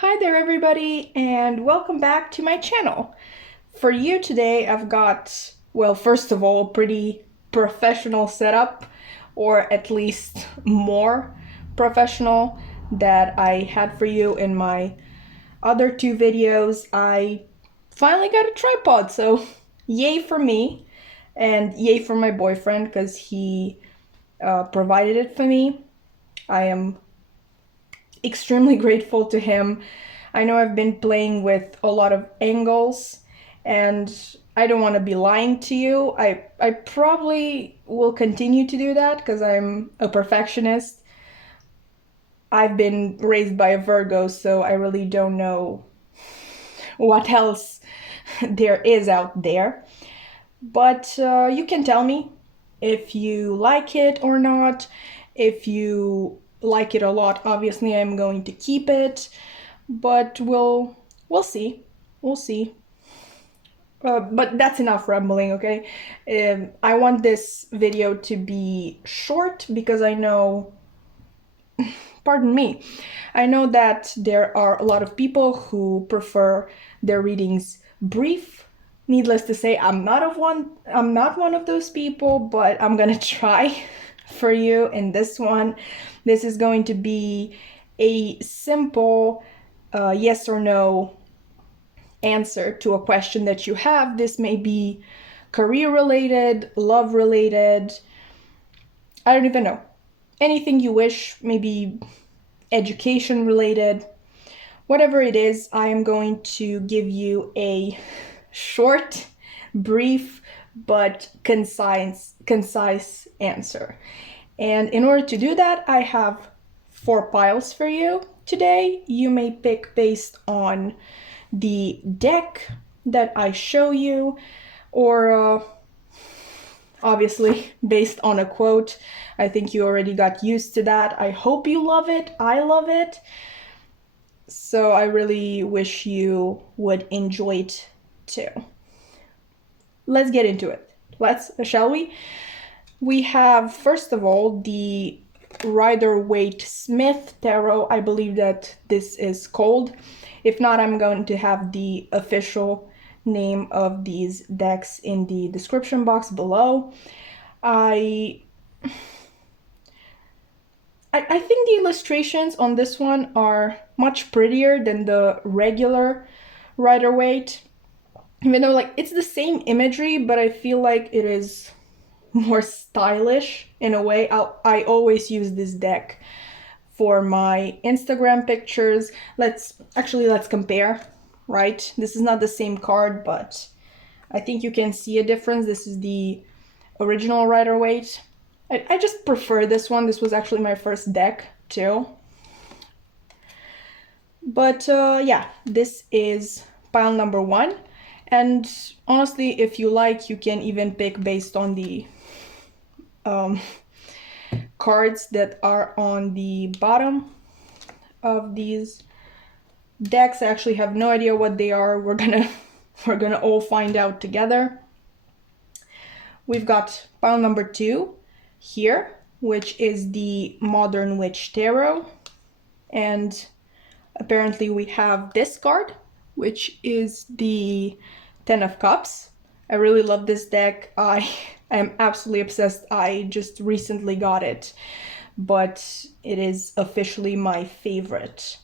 Hi there everybody, and welcome back to my channel. For you today I've got, well, first of all, a pretty professional setup, or at least more professional that I had for you in my other two videos. I finally got a tripod, so yay for me and yay for my boyfriend because he provided it for me. I am extremely grateful to him. I know I've been playing with a lot of angles and I don't want to be lying to you. I probably will continue to do that because I'm a perfectionist. I've been raised by a Virgo, so I really don't know what else there is out there. But you can tell me if you like it or not. If you like it a lot, obviously I'm going to keep it, but we'll see. We'll see. But that's enough rambling, okay? I want this video to be short because I know, pardon me, I know that there are a lot of people who prefer their readings brief. Needless to say, I'm not one of those people, but I'm gonna try for you in this one. This is going to be a simple yes or no answer to a question that you have. This may be career related, love related, I don't even know. Anything you wish, maybe education related. Whatever it is, I am going to give you a short, brief, but concise answer. And in order to do that, I have 4 piles for you today. You may pick based on the deck that I show you, or obviously based on a quote. I think you already got used to that. I hope you love it. I love it. So I really wish you would enjoy it too. Let's get into it. Shall we? We have, first of all, the Rider-Waite Smith Tarot. I believe that this is called. If not, I'm going to have the official name of these decks in the description box below. I think the illustrations on this one are much prettier than the regular Rider-Waite. Even though, like, it's the same imagery, but I feel like it is more stylish in a way. I always use this deck for my Instagram pictures. Let's compare, right? This is not the same card, but I think you can see a difference. This is the original Rider-Waite. I just prefer this one. This was actually my first deck too. But yeah, this is pile number 1. And honestly, if you like, you can even pick based on the cards that are on the bottom of these decks. I actually have no idea what they are. We're gonna all find out together. We've got pile number 2 here, which is the Modern Witch Tarot, and apparently we have this card, which is the 10 of Cups. I really love this deck. I am absolutely obsessed. I just recently got it, but it is officially my favorite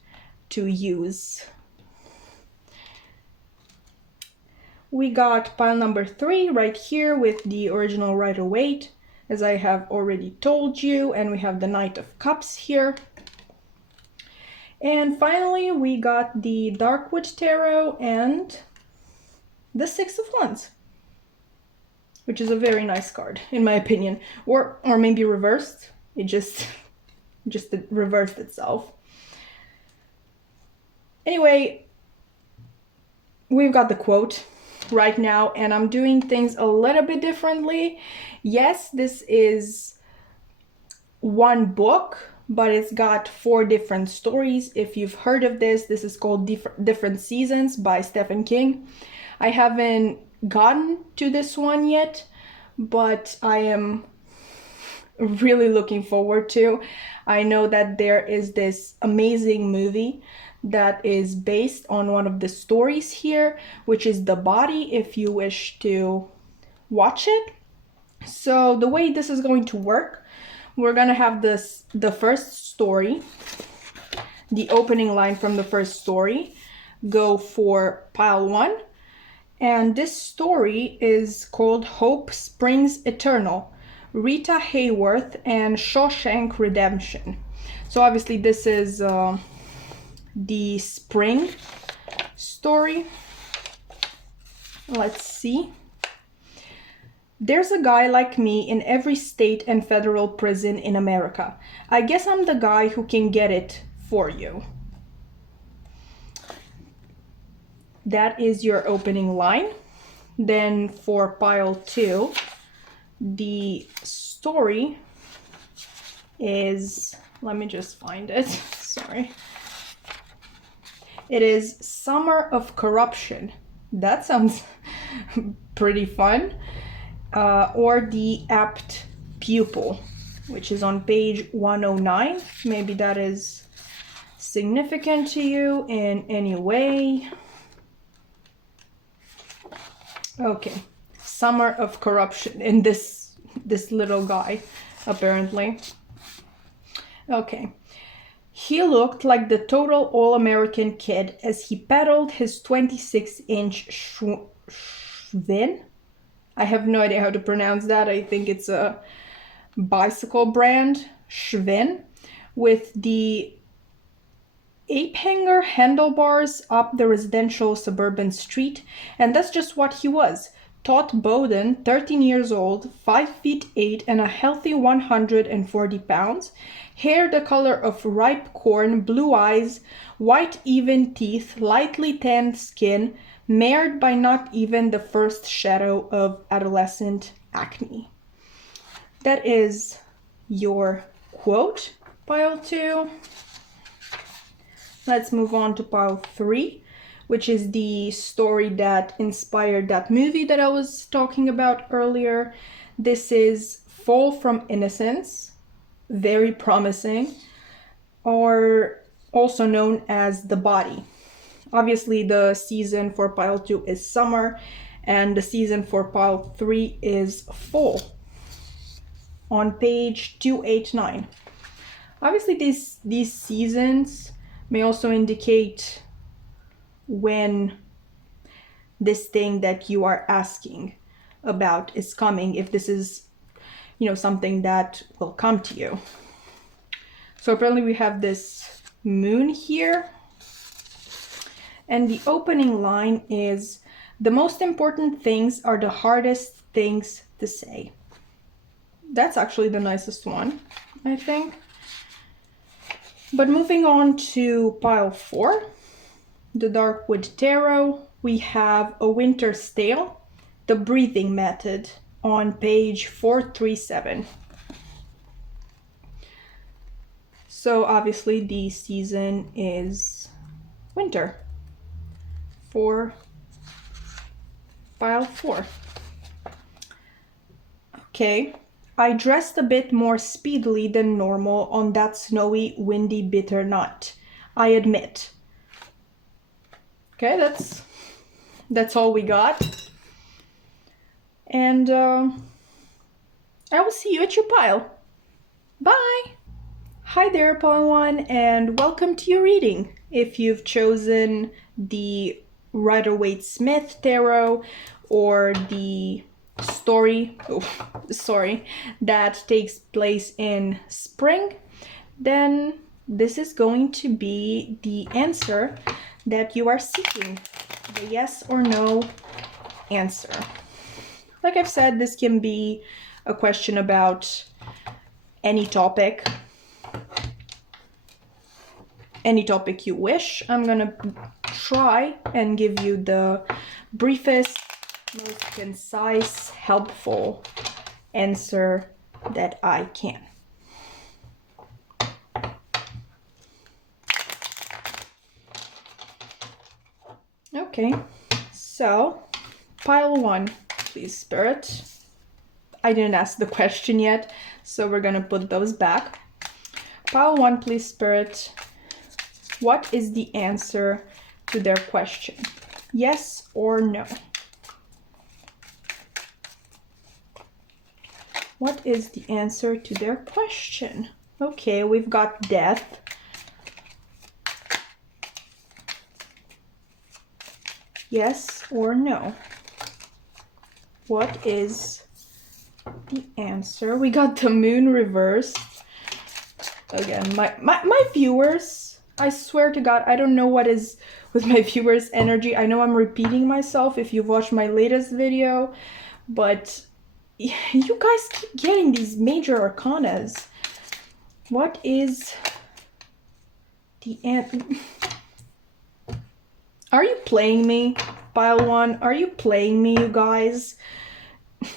to use. We got pile number 3 right here with the original Rider-Waite, as I have already told you, and we have the Knight of Cups here. And finally, we got the Darkwood Tarot and the Six of Wands, which is a very nice card, in my opinion. Or maybe reversed. It just reversed itself. Anyway, we've got the quote right now, and I'm doing things a little bit differently. Yes, this is one book, but it's got 4 different stories. If you've heard of this, this is called Different Seasons by Stephen King. I haven't gotten to this one yet, but I am really looking forward to. I know that there is this amazing movie that is based on one of the stories here, which is The Body, if you wish to watch it. So the way this is going to work, we're gonna have the first story, the opening line from the first story, go for pile 1. And this story is called Hope Springs Eternal, Rita Hayworth and Shawshank Redemption. So obviously this is the spring story. Let's see. There's a guy like me in every state and federal prison in America. I guess I'm the guy who can get it for you. That is your opening line. Then for pile 2, the story is, let me just find it, sorry. It is Summer of Corruption. That sounds pretty fun. Or the apt pupil, which is on page 109. Maybe that is significant to you in any way. Okay, Summer of Corruption in this little guy, apparently. Okay. He looked like the total all-American kid as he pedaled his 26-inch Schwinn. I have no idea how to pronounce that. I think it's a bicycle brand, Schwinn, with the ape-hanger handlebars up the residential suburban street. And that's just what he was. Todd Bowden, 13 years old, 5'8" and a healthy 140 pounds, hair the color of ripe corn, blue eyes, white even teeth, lightly tanned skin, marred by not even the first shadow of adolescent acne. That is your quote, pile 2. Let's move on to pile 3, which is the story that inspired that movie that I was talking about earlier. This is Fall from Innocence, very promising, or also known as The Body. Obviously, the season for pile 2 is summer, and the season for pile 3 is fall, on page 289. Obviously, these seasons may also indicate when this thing that you are asking about is coming, if this is, something that will come to you. So apparently we have this moon here. And the opening line is, the most important things are the hardest things to say. That's actually the nicest one, I think. But moving on to pile 4, the Waite Tarot, we have A Winter's Tale, the breathing method, on page 437. So obviously the season is winter for pile 4. Okay, I dressed a bit more speedily than normal on that snowy, windy, bitter night, I admit. Okay, that's all we got. And I will see you at your pile. Bye! Hi there, pile 1, and welcome to your reading. If you've chosen the Rider-Waite-Smith Tarot or the story, that takes place in spring, then this is going to be the answer that you are seeking, the yes or no answer. Like I've said, this can be a question about any topic you wish. I'm gonna try and give you the briefest, most concise, helpful answer that I can. Okay, so pile 1, please, Spirit. I didn't ask the question yet, So we're gonna put those back. Pile 1, please, Spirit. What is the answer to their question? Yes or no? What is the answer to their question? Okay, we've got death. Yes or no? What is the answer? We got the moon reversed. Again, my viewers, I swear to God, I don't know what is with my viewers' energy. I know I'm repeating myself if you've watched my latest video, but you guys keep getting these major arcanas. What is the answer? Are you playing me, Pile 1? Are you playing me, you guys?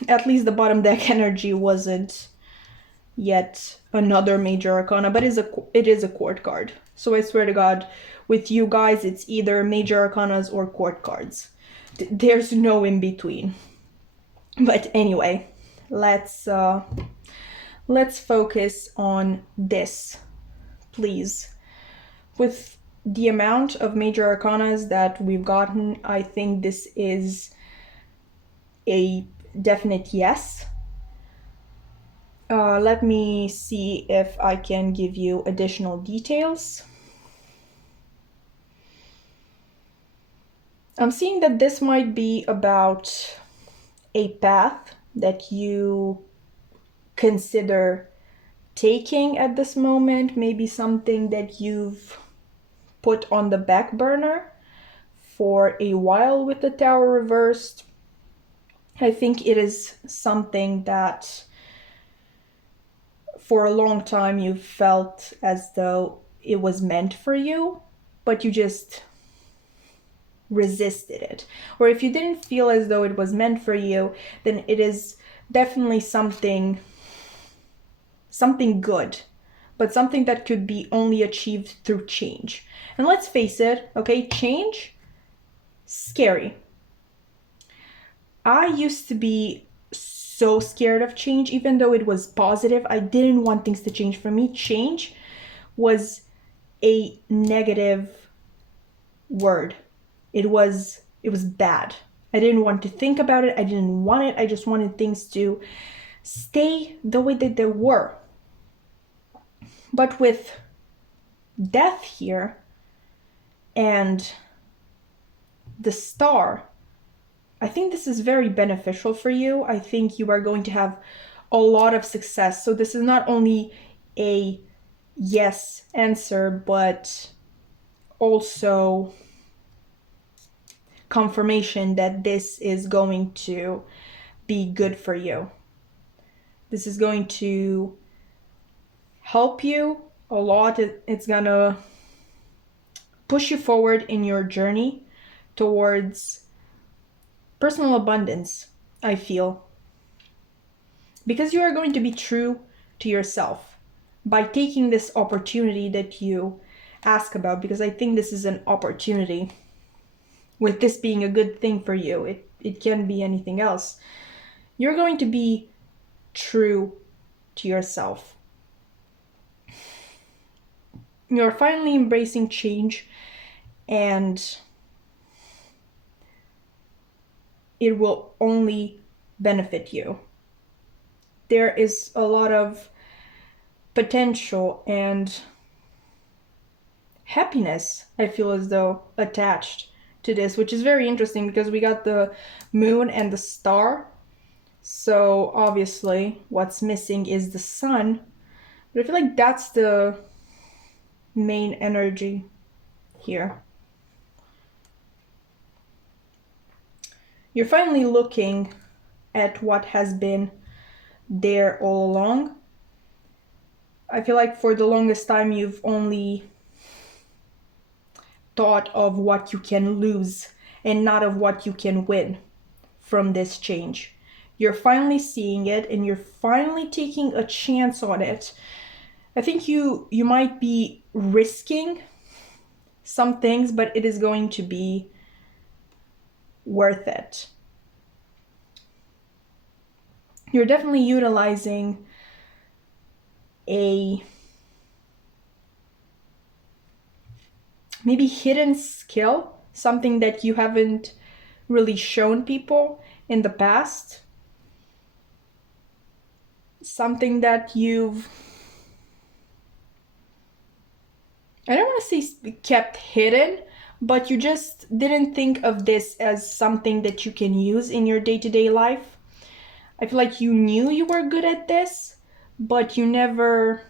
At least the bottom deck energy wasn't yet another major arcana, but it is a court card. So I swear to God, with you guys, it's either major arcanas or court cards. There's no in between. But anyway, let's focus on this, please. With the amount of major arcanas that we've gotten, I think this is a definite yes. Let me see if I can give you additional details. I'm seeing that this might be about a path that you consider taking at this moment, maybe something that you've put on the back burner for a while with the Tower reversed. I think it is something that for a long time you felt as though it was meant for you, but you just resisted it. Or if you didn't feel as though it was meant for you, then it is definitely something good, but something that could be only achieved through change. And let's face it, okay, change, scary. I used to be so scared of change, even though it was positive. I didn't want things to change. For me, change was a negative word. It was bad. I didn't want to think about it. I didn't want it. I just wanted things to stay the way that they were. But with death here and the star, I think this is very beneficial for you. I think you are going to have a lot of success. So this is not only a yes answer, but also confirmation that this is going to be good for you. This is going to help you a lot. It's gonna push you forward in your journey towards personal abundance, I feel. Because you are going to be true to yourself by taking this opportunity that you ask about, because I think this is an opportunity. With this being a good thing for you, it can be anything else. You're going to be true to yourself. You're finally embracing change, and it will only benefit you. There is a lot of potential and happiness, I feel as though, attached to this, which is very interesting because we got the moon and the star. So obviously what's missing is the sun. But I feel like that's the main energy here. You're finally looking at what has been there all along. I feel like for the longest time you've only thought of what you can lose and not of what you can win from this change. You're finally seeing it and you're finally taking a chance on it. I think you might be risking some things, but it is going to be worth it. You're definitely utilizing a maybe hidden skill, something that you haven't really shown people in the past, something that you've, I don't want to say kept hidden, but you just didn't think of this as something that you can use in your day-to-day life. I feel like you knew you were good at this, but you never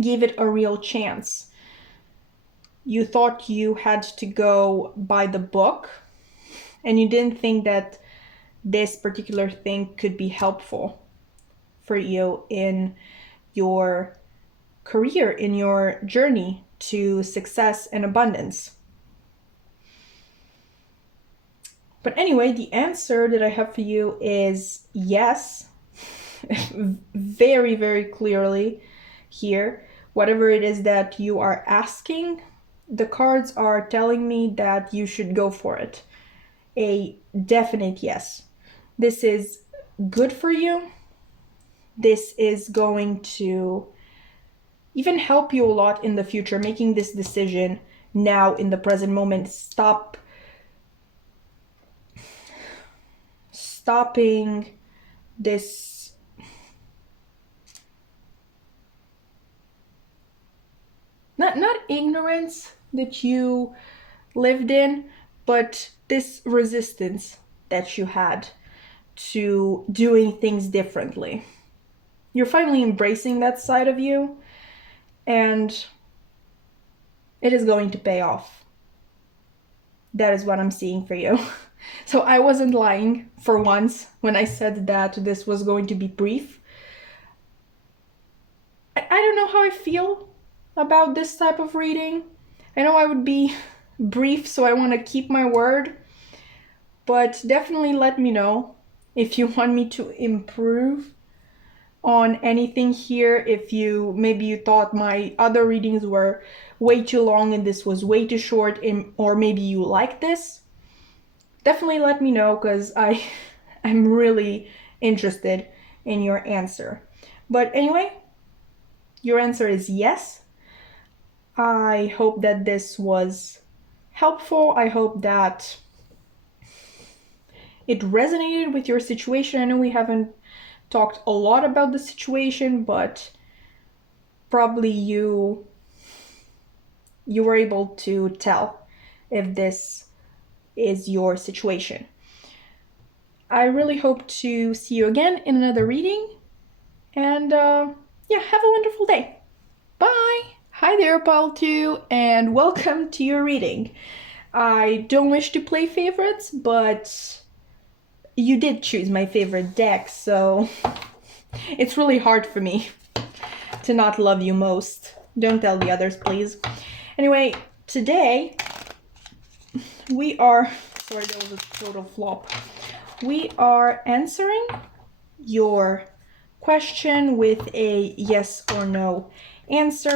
gave it a real chance. You thought you had to go by the book, and you didn't think that this particular thing could be helpful for you in your career, in your journey to success and abundance. But anyway, the answer that I have for you is yes. Very, very clearly here. Whatever it is that you are asking, the cards are telling me that you should go for it. A definite yes. This is good for you. This is going to even help you a lot in the future, making this decision now in the present moment. Stopping this not ignorance that you lived in, but this resistance that you had to doing things differently. You're finally embracing that side of you, and it is going to pay off. That is what I'm seeing for you. So I wasn't lying for once when I said that this was going to be brief. I don't know how I feel about this type of reading. I know I would be brief, so I want to keep my word. But definitely let me know if you want me to improve on anything here. If maybe you thought my other readings were way too long and this was way too short, or maybe you like this, definitely let me know, because I'm really interested in your answer. But anyway, your answer is yes. I hope that this was helpful. I hope that it resonated with your situation. I know we haven't talked a lot about the situation, but probably you were able to tell if this is your situation. I really hope to see you again in another reading, and have a wonderful day. Bye! Hi there, Pile 2, and welcome to your reading. I don't wish to play favorites, but you did choose my favorite deck, so it's really hard for me to not love you most. Don't tell the others, please. Anyway, today we are... Sorry, that was a total flop. We are answering your question with a yes or no answer.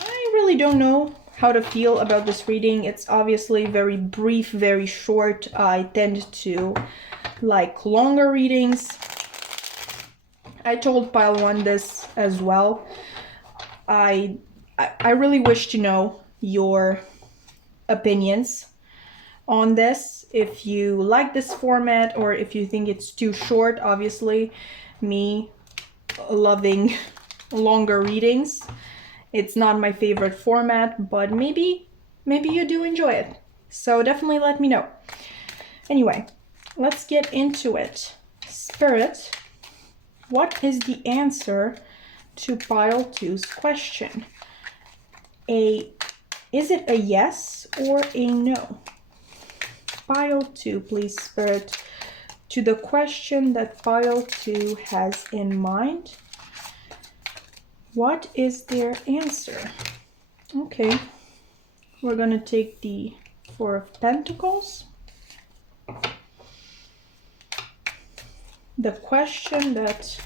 I really don't know how to feel about this reading. It's obviously very brief, very short. I tend to like longer readings. I told Pile 1 this as well. I really wish to know your opinions on this. If you like this format or if you think it's too short. Obviously, me loving longer readings, it's not my favorite format, but maybe you do enjoy it. So definitely let me know. Anyway, let's get into it. Spirit, what is the answer to Pile 2's question? Is it a yes or a no? Pile 2, please, Spirit, to the question that Pile 2 has in mind. What is their answer? Okay, we're gonna take the Four of Pentacles. The question that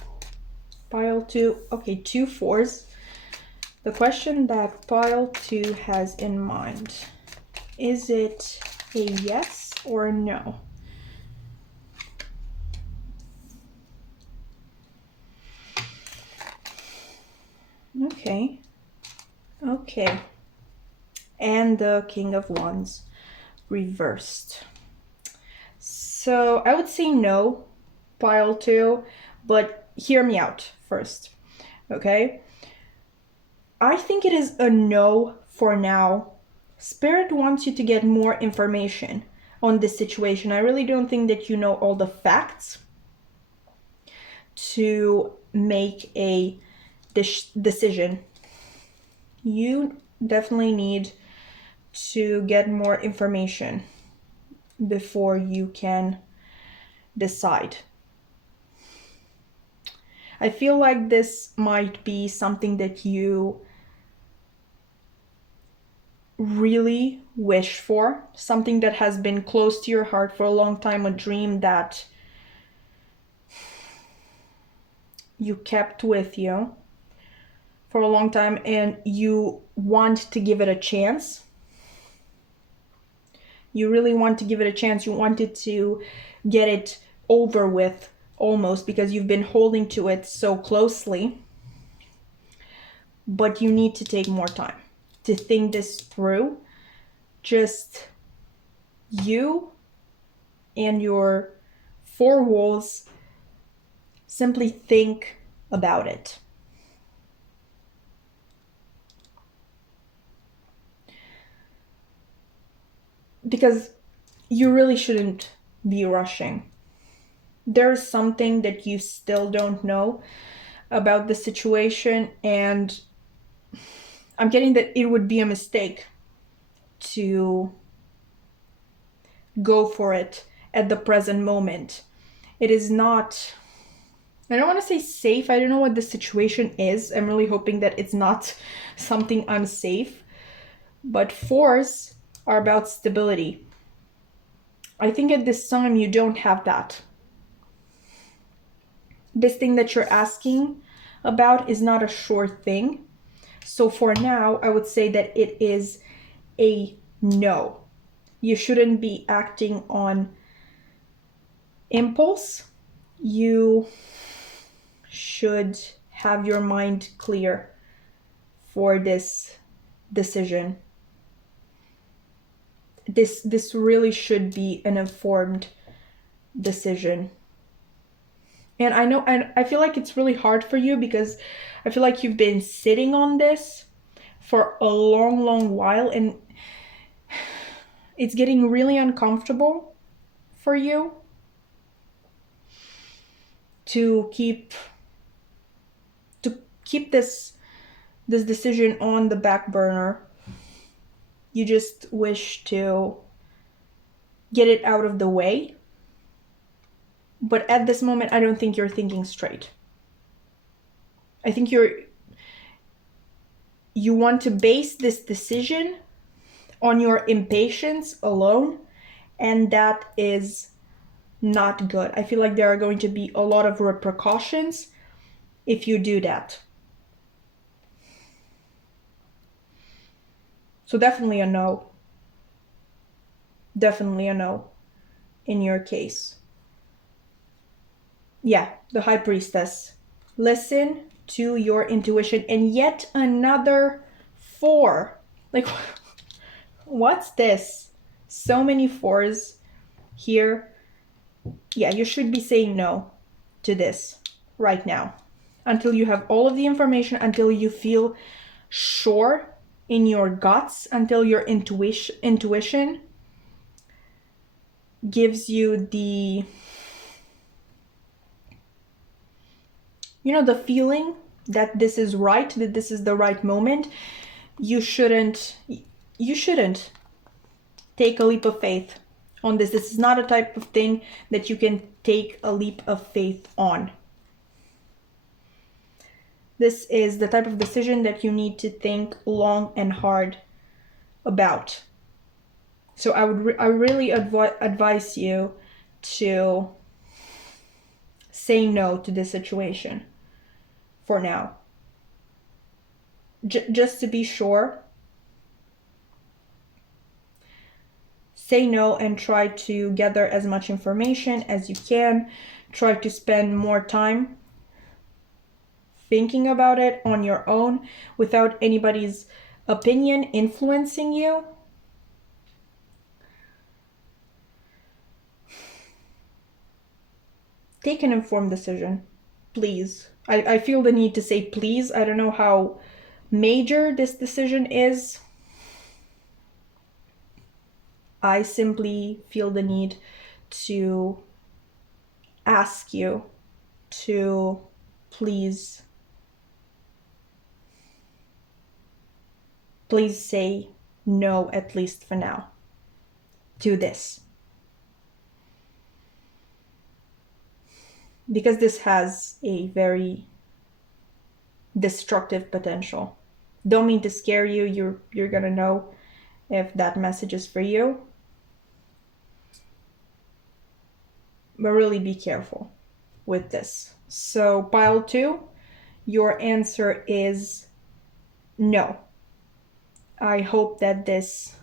Pile 2, okay, 2 fours. The question that Pile 2 has in mind. Is it a yes or a no? Okay. Okay. And the King of Wands reversed. So I would say no, pile 2, but hear me out first, okay? I think it is a no for now. Spirit wants you to get more information on this situation. I really don't think that you know all the facts to make a decision. You definitely need to get more information before you can decide. I feel like this might be something that you really wish for, something that has been close to your heart for a long time, a dream that you kept with you for a long time and you want to give it a chance. You really want to give it a chance. You wanted to get it over with almost because you've been holding to it so closely. But you need to take more time to think this through. Just you and your 4 walls, simply think about it. Because you really shouldn't be rushing. There's something that you still don't know about the situation, and I'm getting that it would be a mistake to go for it at the present moment. It is not, I don't want to say safe. I don't know what the situation is. I'm really hoping that it's not something unsafe. But 4s are about stability. I think at this time you don't have that. This thing that you're asking about is not a sure thing. So for now, I would say that it is a no. You shouldn't be acting on impulse. You should have your mind clear for this decision. This really should be an informed decision. And I know, and I feel like it's really hard for you because I feel like you've been sitting on this for a long while and it's getting really uncomfortable for you to keep this decision on the back burner. You just wish to get it out of the way. But at this moment, I don't think you're thinking straight. I think you want to base this decision on your impatience alone, and that is not good. I feel like there are going to be a lot of repercussions if you do that. So definitely a no. Definitely a no in your case. Yeah, the High Priestess. Listen to your intuition. And yet another 4. Like, what's this? So many 4s here. Yeah, you should be saying no to this right now. Until you have all of the information, until you feel sure in your guts, until your intuition gives you the, the feeling that this is right, that this is the right moment. You shouldn't take a leap of faith on this. This is not a type of thing that you can take a leap of faith on. This is the type of decision that you need to think long and hard about. So I really advise you to say no to this situation for now. Just to be sure, say no and try to gather as much information as you can. Try to spend more time thinking about it on your own without anybody's opinion influencing you. Take an informed decision, please. I feel the need to say please. I don't know how major this decision is. I simply feel the need to ask you to please say no, at least for now, to this. Because this has a very destructive potential. Don't mean to scare you. You're gonna know if that message is for you. But really be careful with this. So pile 2, your answer is no. I hope that this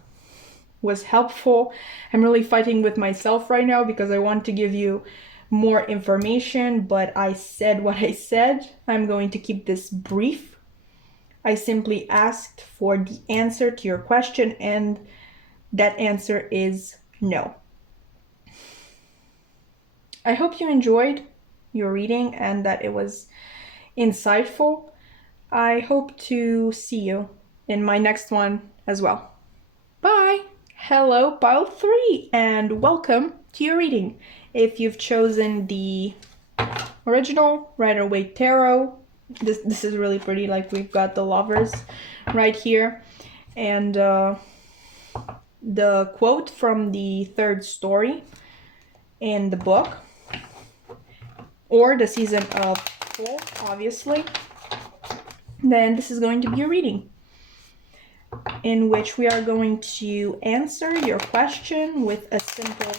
was helpful. I'm really fighting with myself right now because I want to give you more information, but I said what I said. I'm going to keep this brief. I simply asked for the answer to your question, and that answer is no. I hope you enjoyed your reading and that it was insightful. I hope to see you in my next one as well. Bye! Hello, pile 3, and welcome to your reading. If you've chosen the original Waite Tarot, this is really pretty. Like, we've got the lovers right here, and the quote from the third story in the book, or the season of Full, obviously. Then this is going to be a reading in which we are going to answer your question with a simple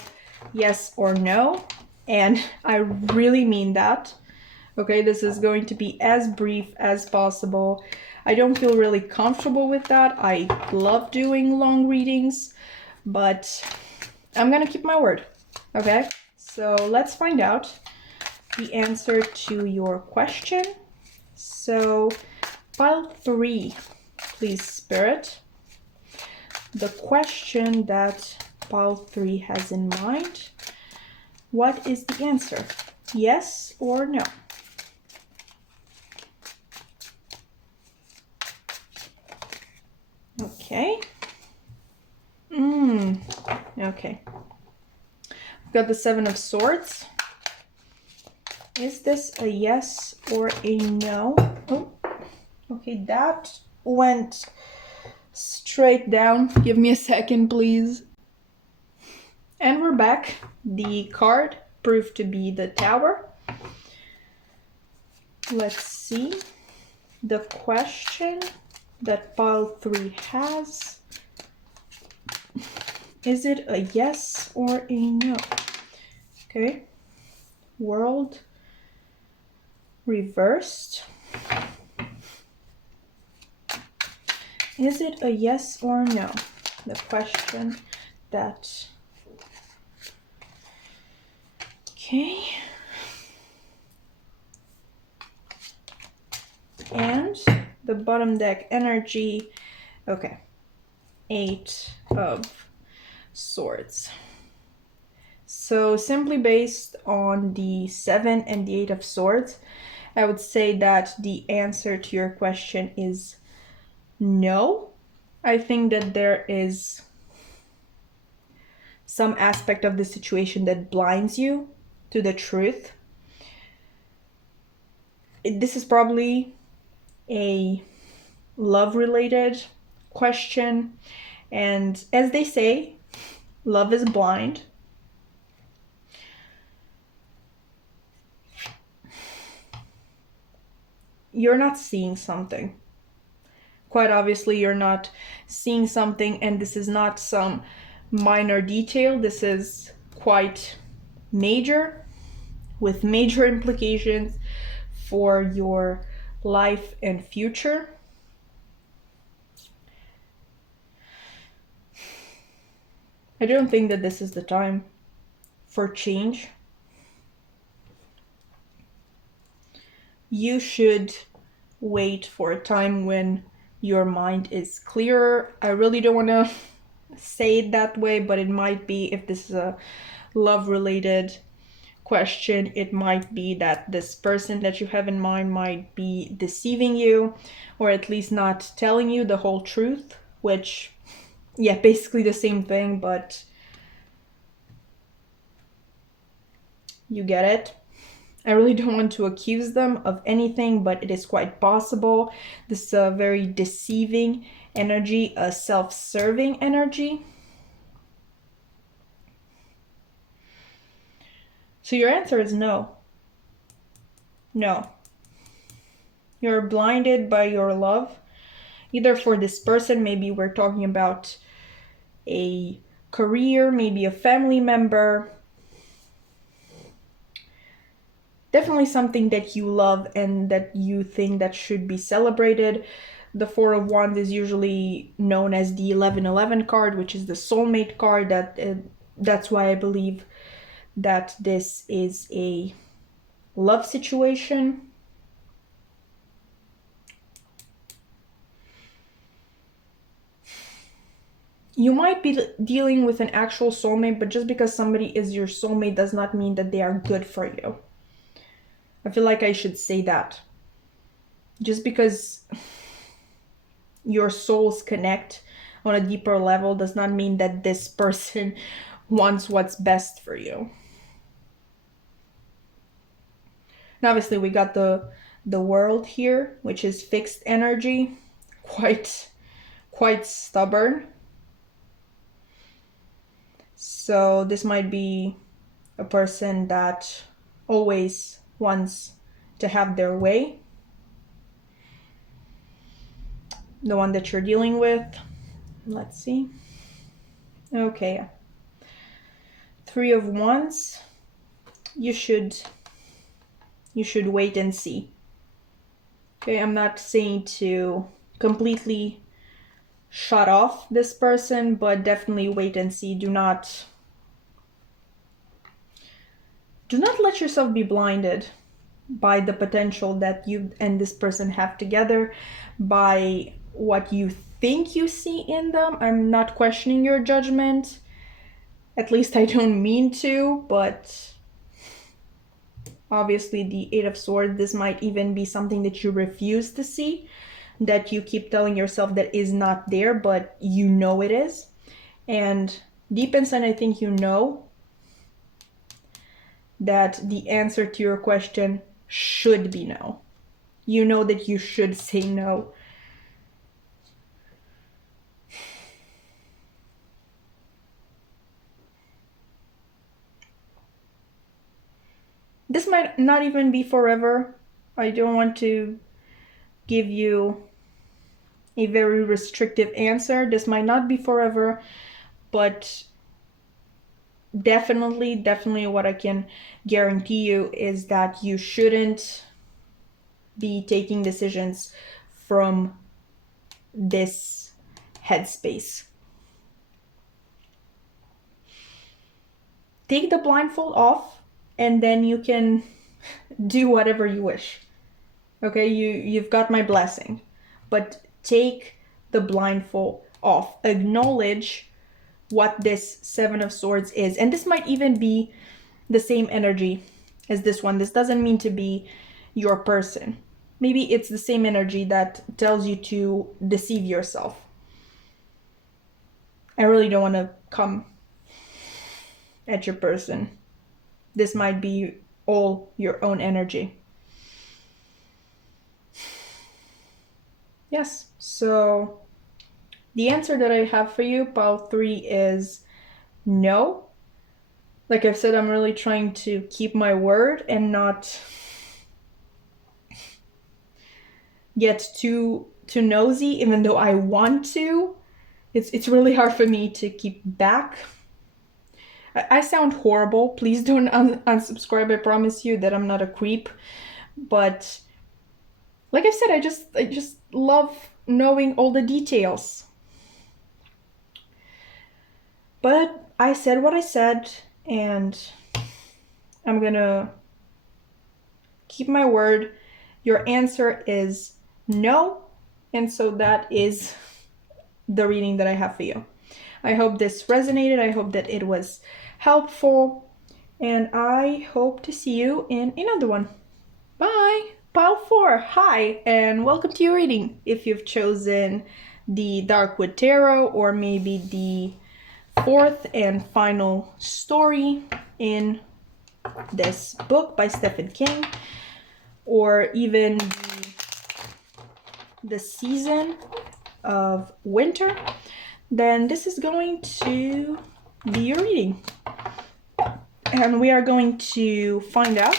yes or no, and I really mean that. Okay, this is going to be as brief as possible. I don't feel really comfortable with that. I love doing long readings, but I'm gonna keep my word. Okay, so let's find out the answer to your question. So pile 3, please, Spirit. The question that pile 3 has in mind. What is the answer? Yes or no? Okay. Okay. We've got the 7 of Swords. Is this a yes or a no? Oh, okay, that went straight down. Give me a second, please. And we're back. The card proved to be the Tower. Let's see. The question that pile 3 has. Is it a yes or a no? Okay. World reversed. Is it a yes or no? The question that... Okay. And the bottom deck energy. Okay. 8 of Swords. So simply based on the 7 and the 8 of Swords, I would say that the answer to your question is no. I think that there is some aspect of the situation that blinds you to the truth. This is probably a love-related question, and as they say, love is blind. You're not seeing something. Quite obviously, you're not seeing something, and this is not some minor detail. This is quite major, with major implications for your life and future. I don't think that this is the time for change. You should wait for a time when your mind is clearer. I really don't want to say it that way, but it might be, if this is a love related question, it might be that this person that you have in mind might be deceiving you, or at least not telling you the whole truth, which, yeah, basically the same thing, but you get it. I really don't want to accuse them of anything, but it is quite possible. This is a very deceiving energy, a self-serving energy. So your answer is no. No. You're blinded by your love, either for this person, maybe we're talking about a career, maybe a family member, definitely something that you love and that you think that should be celebrated. The Four of Wands is usually known as the 1111 card, which is the soulmate card. That's why I believe that this is a love situation. You might be dealing with an actual soulmate, but just because somebody is your soulmate does not mean that they are good for you. I feel like I should say that. Just because your souls connect on a deeper level does not mean that this person wants what's best for you. Now, obviously, we got the world here, which is fixed energy, quite stubborn. So this might be a person that always wants to have their way. The one that you're dealing with. Let's see. Okay. Three of Wands. You should wait and see. Okay, I'm not saying to completely shut off this person, but definitely wait and see. Do not let yourself be blinded by the potential that you and this person have together, by what you think you see in them. I'm not questioning your judgment. At least I don't mean to, but obviously the Eight of Swords, this might even be something that you refuse to see, that you keep telling yourself that is not there, but you know it is. And deep inside, I think you know that the answer to your question should be no. You know that you should say no. This might not even be forever. I don't want to give you a very restrictive answer. This might not be forever, but definitely what I can guarantee you is that you shouldn't be taking decisions from this headspace. Take the blindfold off and then you can do whatever you wish. Okay, you've got my blessing. But take the blindfold off. Acknowledge what this Seven of Swords is. And this might even be the same energy as this one. This doesn't mean to be your person. Maybe it's the same energy that tells you to deceive yourself. I really don't want to come at your person. This might be all your own energy. Yes, so the answer that I have for you, pile 3, is no. Like I've said, I'm really trying to keep my word and not get too nosy, even though I want to. It's really hard for me to keep back. I sound horrible. Please don't unsubscribe. I promise you that I'm not a creep. But like I said, I just love knowing all the details. But I said what I said, and I'm gonna keep my word. Your answer is no. And so that is the reading that I have for you. I hope this resonated. I hope that it was helpful. And I hope to see you in another one. Bye! Pile 4, hi, and welcome to your reading. If you've chosen the Waite Tarot, or maybe the fourth and final story in this book by Stephen King, or even the season of winter, then this is going to be your reading. And we are going to find out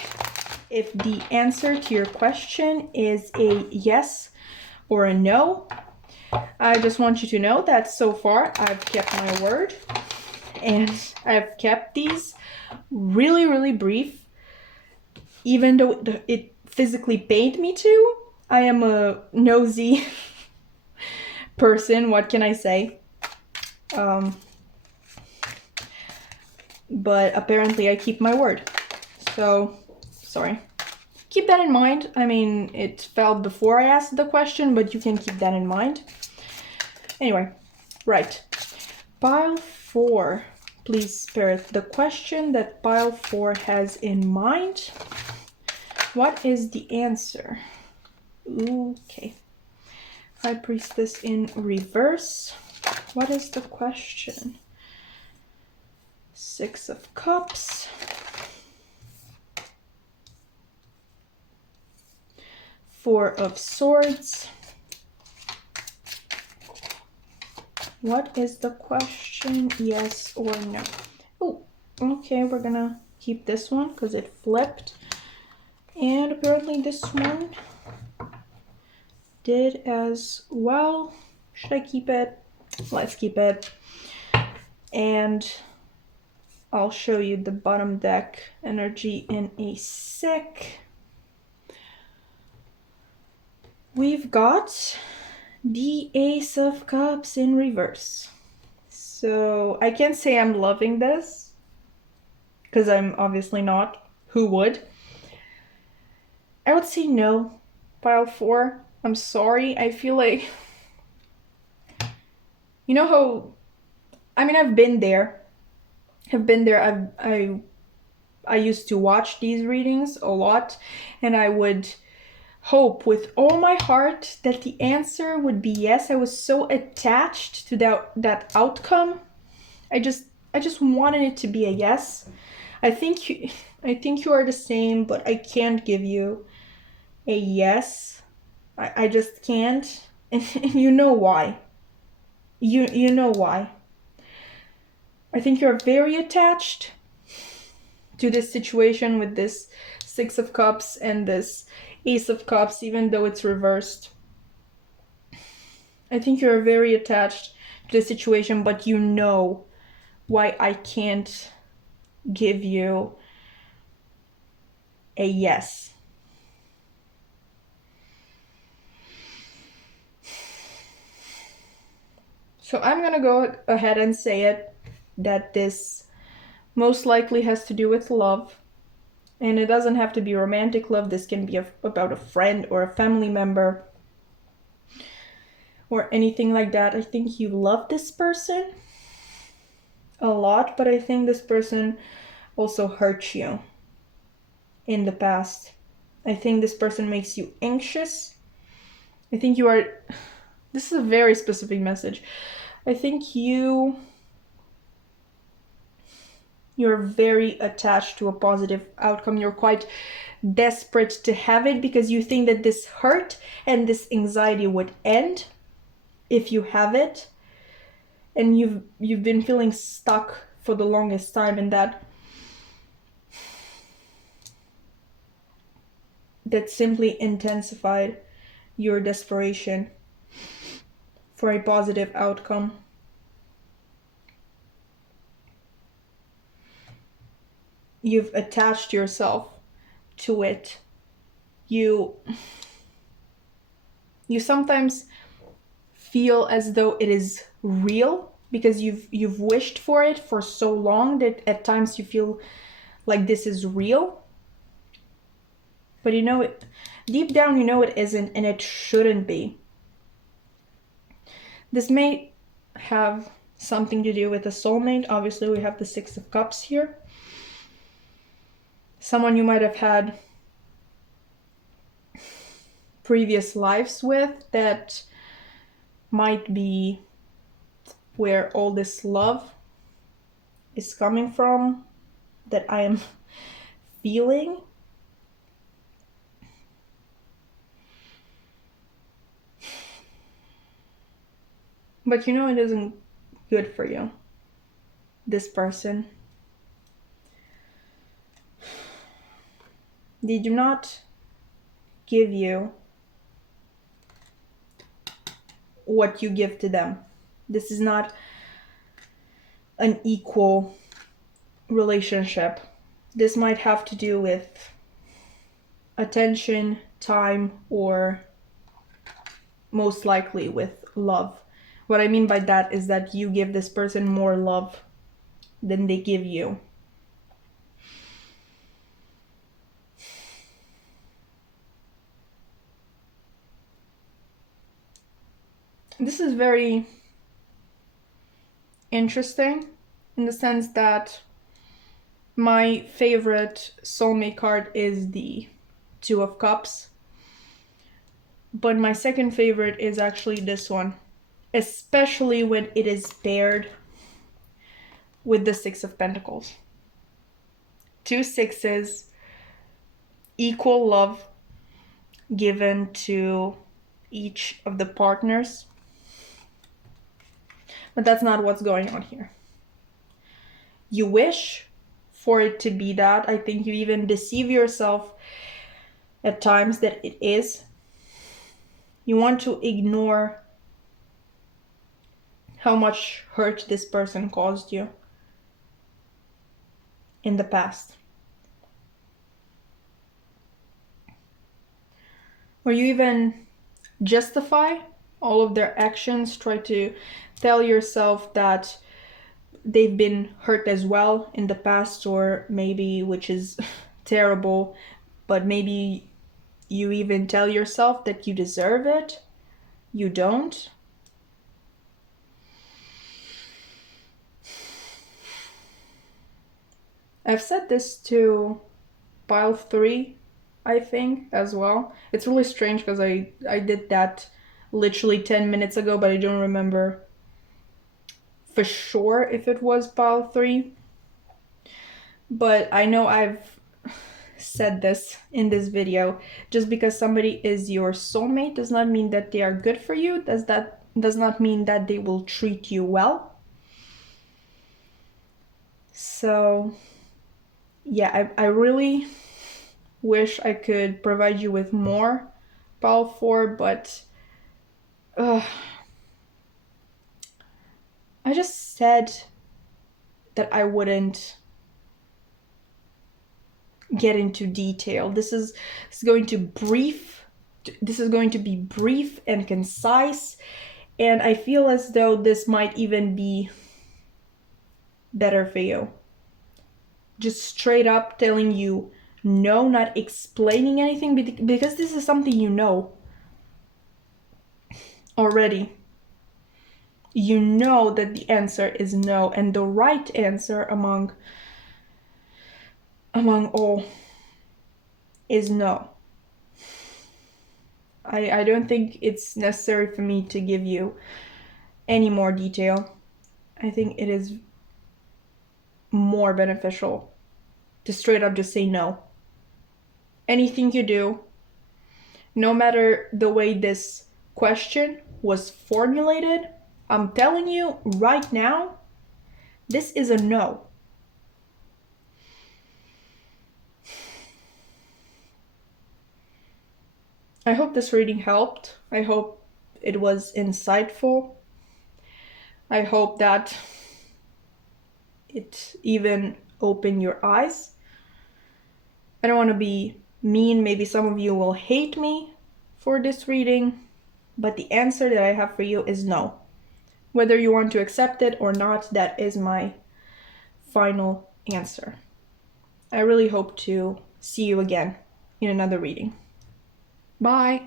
if the answer to your question is a yes or a no. I just want you to know that so far I've kept my word, and I've kept these really, really brief, even though it physically pained me to. I am a nosy person, what can I say? But apparently I keep my word. So, sorry. Keep that in mind. I mean, it fell before I asked the question, but you can keep that in mind. Anyway, right. Pile 4. Please, Spirit, the question that pile 4 has in mind. What is the answer? Okay. High Priestess in reverse. What is the question? 6 of Cups. 4 of Swords. What is the question? Yes or no? Oh, okay, we're gonna keep this one because it flipped. And apparently this one did as well. Should I keep it? Let's keep it. And I'll show you the bottom deck energy in a sec. We've got the Ace of Cups in reverse. So I can't say I'm loving this, because I'm obviously not. Who would? I would say no. Pile 4. I'm sorry. I feel like, you know how, I mean, I've been there. I used to watch these readings a lot, and I would hope with all my heart that the answer would be yes. I was so attached to that outcome. I just wanted it to be a yes. I think you are the same, but I can't give you a yes. I just can't. And you know why. You know why. I think you're very attached to this situation with this 6 of Cups and this Ace of Cups, even though it's reversed. I think you're very attached to the situation, but you know why I can't give you a yes. So I'm gonna go ahead and say it, that this most likely has to do with love. And it doesn't have to be romantic love. This can be about a friend or a family member or anything like that. I think you love this person a lot, but I think this person also hurt you in the past. I think this person makes you anxious. I think you are... This is a very specific message. I think you're very attached to a positive outcome. You're quite desperate to have it because you think that this hurt and this anxiety would end if you have it. And you've been feeling stuck for the longest time in that simply intensified your desperation for a positive outcome. You've attached yourself to it. You sometimes feel as though it is real because you've wished for it for so long that at times you feel like this is real. But you know it, deep down you know it isn't, and it shouldn't be. This may have something to do with a soulmate. Obviously, we have the Six of Cups here. Someone you might have had previous lives with that might be where all this love is coming from that I am feeling. But you know it isn't good for you, this person. They do not give you what you give to them. This is not an equal relationship. This might have to do with attention, time, or most likely with love. What I mean by that is that you give this person more love than they give you. This is very interesting in the sense that my favorite soulmate card is the Two of Cups. But my second favorite is actually this one, especially when it is paired with the Six of Pentacles. 2 sixes, equal love given to each of the partners. But that's not what's going on here. You wish for it to be that. I think you even deceive yourself at times that it is. You want to ignore how much hurt this person caused you in the past. Or you even justify all of their actions, try to tell yourself that they've been hurt as well in the past, or maybe, which is terrible, but maybe you even tell yourself that you deserve it. You don't. I've said this to pile 3, I think, as well. It's really strange because I did that literally 10 minutes ago, but I don't remember for sure if it was pile 3. But I know I've said this in this video. Just because somebody is your soulmate does not mean that they are good for you. Does not mean that they will treat you well. So yeah, I really wish I could provide you with more pile 4, but I just said that I wouldn't get into detail. This is going to be brief and concise, and I feel as though this might even be better for you. Just straight up telling you no, not explaining anything, because this is something you know already. You know that the answer is no, and the right answer among all is no. I don't think it's necessary for me to give you any more detail. I think it is more beneficial to straight up just say no. Anything you do, no matter the way this question was formulated, I'm telling you right now, this is a no. I hope this reading helped. I hope it was insightful. I hope that it even opened your eyes. I don't want to be mean. Maybe some of you will hate me for this reading, but the answer that I have for you is no. Whether you want to accept it or not, that is my final answer. I really hope to see you again in another reading. Bye!